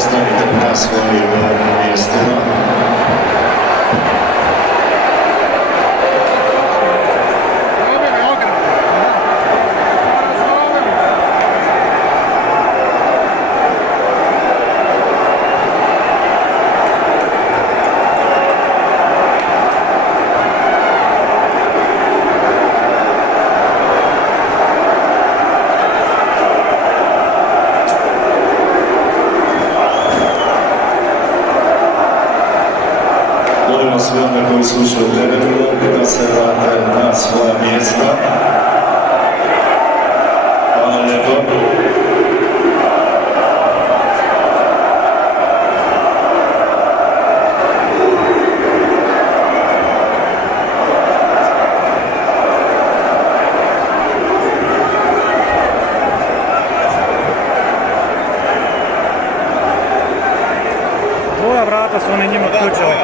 ostanite na svojim mjestima. Svi one koji slušaju Terenu da se vrate na svoja mjesta. Hvala lijepo. Dvoja vrata su oni njima ključali.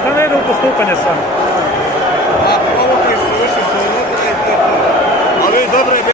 Šta ne ide u postupanje sam?